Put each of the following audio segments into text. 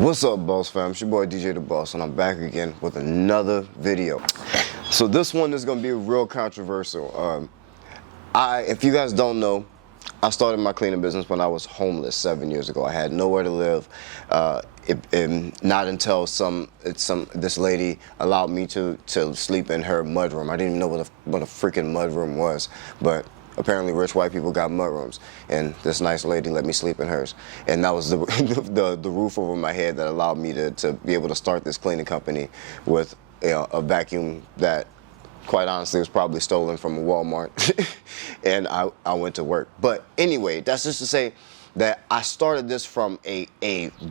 What's up, Boss Fam? It's your boy DJ The Boss, and I'm back again with another video. So this one is gonna be real controversial. If you guys don't know, I started my cleaning business when I was homeless 7 years ago. I had nowhere to live. Not until this lady allowed me to sleep in her mudroom. I didn't even know what a freaking mudroom was, but apparently rich white people got mudrooms, and this nice lady let me sleep in hers. And that was the the roof over my head that allowed me to be able to start this cleaning company with a vacuum that, quite honestly, was probably stolen from a Walmart. And I went to work. But anyway, that's just to say that I started this from a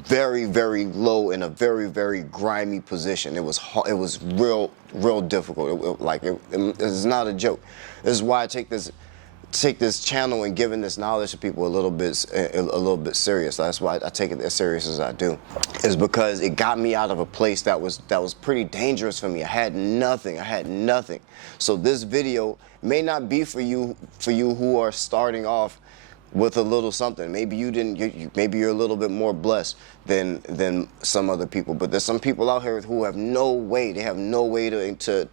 very, very low and a very, very grimy position. It was real difficult. It's not a joke. This is why I take this channel and giving this knowledge to people a little bit serious. That's why I take it as serious as I do. Is because it got me out of a place that was pretty dangerous for me. I had nothing. So this video may not be for you who are starting off with a little something. Maybe maybe you're a little bit more blessed than some other people. But there's some people out here who have no way. They have no way to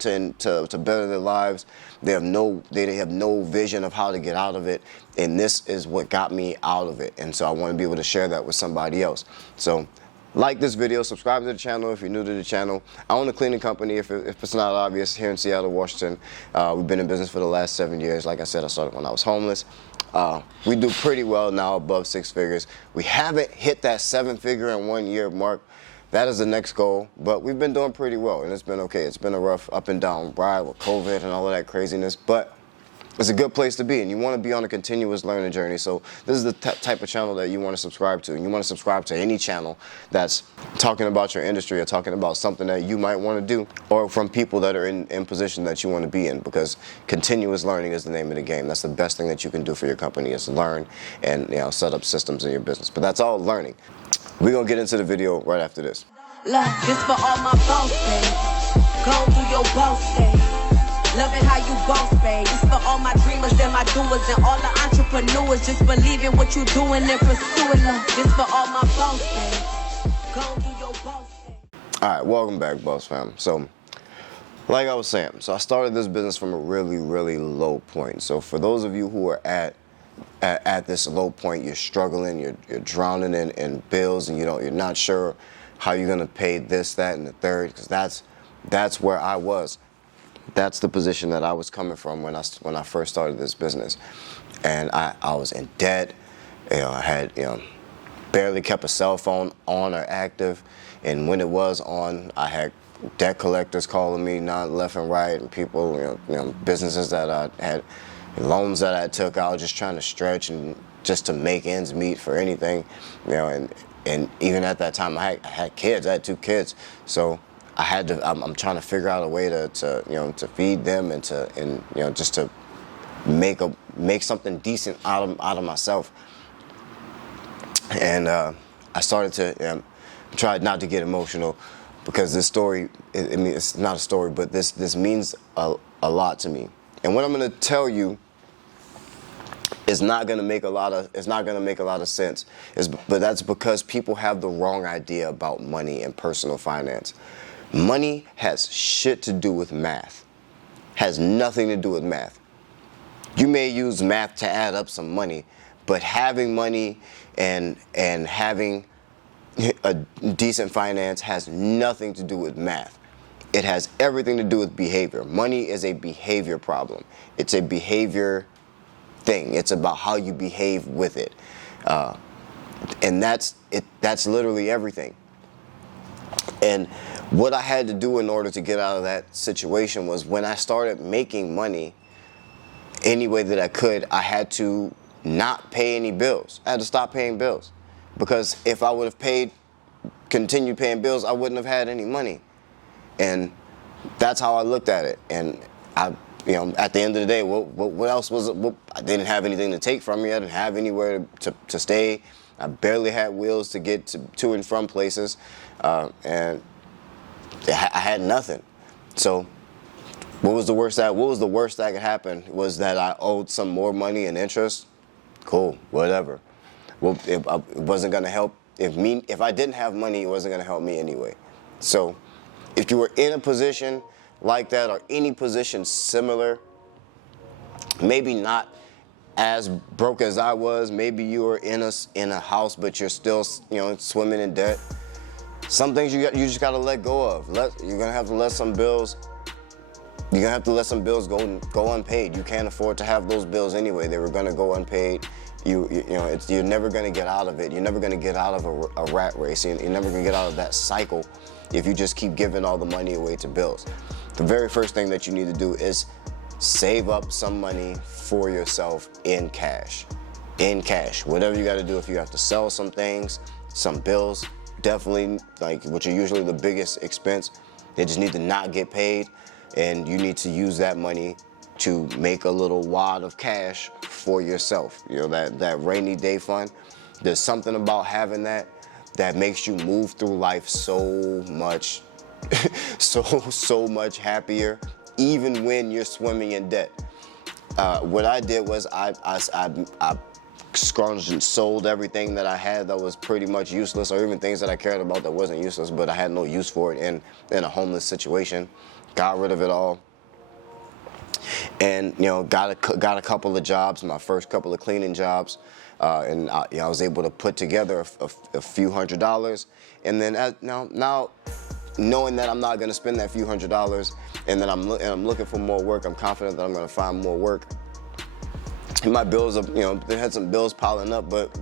better their lives. They have no vision of how to get out of it. And this is what got me out of it. And so I want to be able to share that with somebody else. So like this video, subscribe to the channel if you're new to the channel. I own a cleaning company, if it's not obvious, here in Seattle, Washington. We've been in business for the last 7 years. Like I said, I started when I was homeless. We do pretty well now, above 6 figures. We haven't hit that 7-figure in 1 year mark. That is the next goal, but we've been doing pretty well, and it's been okay. It's been a rough up and down ride with COVID and all of that craziness, but it's a good place to be, and you want to be on a continuous learning journey. So this is the type of channel that you want to subscribe to, and you want to subscribe to any channel that's talking about your industry or talking about something that you might want to do, or from people that are in position that you want to be in, because continuous learning is the name of the game. That's the best thing that you can do for your company, is learn and set up systems in your business. But that's all learning. We're going to get into the video right after this. Look, this for all my boss days. Go through your boss days. Loving how you boss, babe. This for all my dreamers and my doers and all the entrepreneurs. Just believe in what you're doing and pursuing. Look, this for all my boss days. Go through your boss days. All right, welcome back, Boss Fam. So, like I was saying, so I started this business from a really, really low point. So for those of you who are at this low point, you're struggling, you're drowning in bills, and you're not sure how you're gonna pay this, that, and the third, because that's where I was. That's the position that I was coming from when I first started this business, and I was in debt. I had barely kept a cell phone on or active, and when it was on, I had debt collectors calling me not left and right, and people, businesses that I had, loans that I took out, just trying to stretch and just to make ends meet for anything, and even at that time I had kids. I had 2 kids, so I had to. I'm trying to figure out a way to feed them and just to make something decent out of myself. And I started to try not to get emotional, because this story, it's not a story, but this means a lot to me. And what I'm going to tell you is not going to make a lot of sense. But that's because people have the wrong idea about money and personal finance. Money has shit to do with math. Has nothing to do with math. You may use math to add up some money, but having money and having a decent finance has nothing to do with math. It has everything to do with behavior. Money is a behavior problem. It's a behavior thing. It's about how you behave with it. And that's literally everything. And what I had to do in order to get out of that situation was, when I started making money any way that I could, I had to not pay any bills. I had to stop paying bills, because if I would have continued paying bills, I wouldn't have had any money. And that's how I looked at it. And at the end of the day, what else was it? I didn't have anything to take from me. I didn't have anywhere to stay. I barely had wheels to get to and from places, and I had nothing. So what was the worst that could happen? Was that I owed some more money and interest? Cool, whatever. Well, it wasn't going to help If I didn't have money, it wasn't gonna help me anyway. So if you were in a position like that or any position similar, maybe not as broke as I was, maybe you were in a house but you're still, swimming in debt. Some things you just gotta let go of. You're gonna have to let some bills. You're gonna have to let some bills go unpaid. You can't afford to have those bills anyway. They were gonna go unpaid. You're never gonna get out of it. You're never gonna get out of a rat race. You're never gonna get out of that cycle if you just keep giving all the money away to bills. The very first thing that you need to do is save up some money for yourself in cash. In cash. Whatever you gotta do, if you have to sell some things, some bills, definitely, which are usually the biggest expense, they just need to not get paid, and you need to use that money to make a little wad of cash for yourself. That rainy day fund. There's something about having that makes you move through life so much, so much happier, even when you're swimming in debt. What I did was I scrounged and sold everything that I had that was pretty much useless, or even things that I cared about that wasn't useless, but I had no use for it in a homeless situation. Got rid of it all, and got a couple of jobs, my first couple of cleaning jobs, and I was able to put together a few $100s, and then now knowing that I'm not going to spend that few $100s, and that I'm looking for more work, I'm confident that I'm going to find more work. And my bills are, they had some bills piling up, but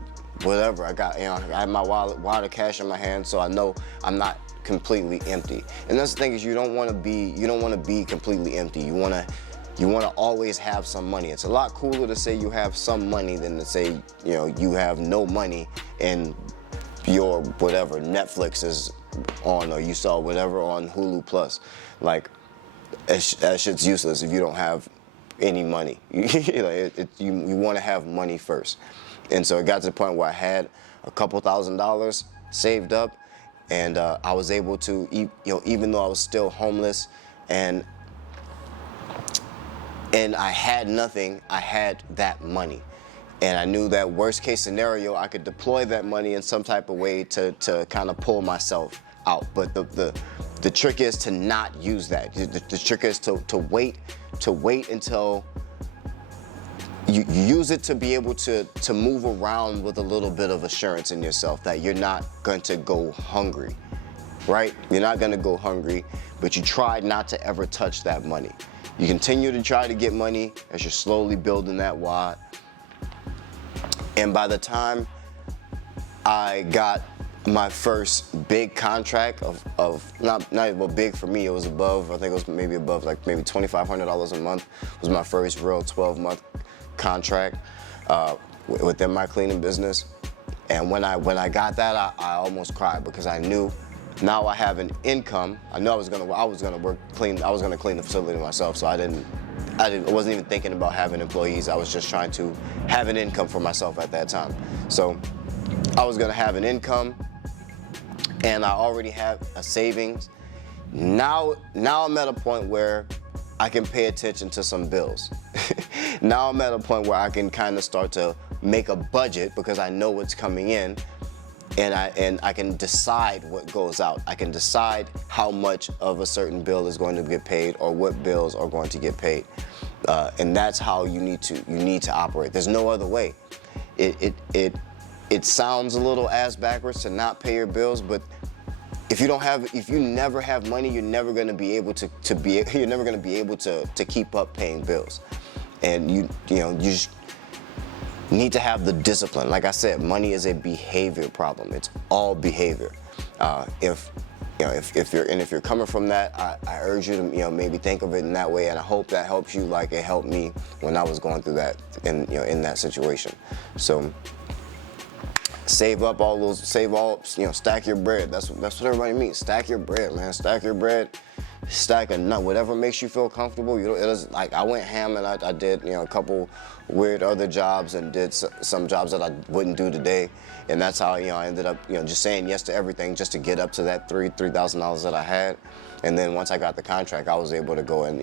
whatever. I had my wad of cash in my hand, so I know I'm not completely empty. And that's the thing, is you don't want to be completely empty. You want to always have some money. It's a lot cooler to say you have some money than to say you have no money and your whatever Netflix is on, or you saw whatever on Hulu Plus. That shit's useless if you don't have any money. You want to have money first. And so it got to the point where I had a couple $1,000s saved up, and I was able to, even though I was still homeless and I had nothing, I had that money. And I knew that worst case scenario, I could deploy that money in some type of way to kind of pull myself out. But the trick is to not use that. The trick is to wait until you use it to be able to move around with a little bit of assurance in yourself that you're not going to go hungry, right? You're not going to go hungry, but you try not to ever touch that money. You continue to try to get money as you're slowly building that wad. And by the time I got my first big contract of not well, big for me, it was above, I think it was maybe above maybe $2,500 a month, was my first real 12-month contract within my cleaning business. And when I got that, I almost cried, because I knew now I have an income. I knew I was gonna clean the facility myself, so I wasn't even thinking about having employees. I was just trying to have an income for myself at that time. So I was gonna have an income, and I already have a savings. Now I'm at a point where I can pay attention to some bills. Now I'm at a point where I can kind of start to make a budget, because I know what's coming in, and I can decide what goes out. I can decide how much of a certain bill is going to get paid, or what bills are going to get paid. And that's how you need to operate. There's no other way. It sounds a little ass backwards to not pay your bills, but if you never have money, you're never going to be able to keep up paying bills. And you just need to have the discipline. Like I said, money is a behavior problem. It's all behavior. If you're coming from that, I urge you to maybe think of it in that way, and I hope that helps you like it helped me when I was going through that in that situation. So save up all those, stack your bread. That's what everybody means. Stack your bread, man. Stack your bread. Stack a nut, whatever makes you feel comfortable. It is like I went ham, and I did a couple weird other jobs, and did some jobs that I wouldn't do today, and that's how I ended up just saying yes to everything just to get up to that $3,000 that I had. And then once I got the contract, I was able to go and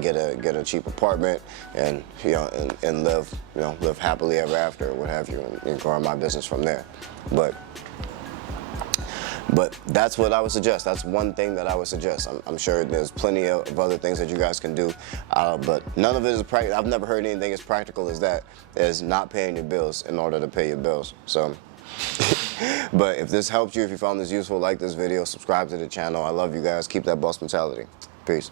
get a cheap apartment, and and live happily ever after, or what have you, and grow my business from there. But But that's what I would suggest. That's one thing that I would suggest. I'm sure there's plenty of other things that you guys can do, but none of it is practical. I've never heard anything as practical as that, as not paying your bills in order to pay your bills. So, but if this helped you, if you found this useful, like this video, subscribe to the channel. I love you guys. Keep that boss mentality. Peace.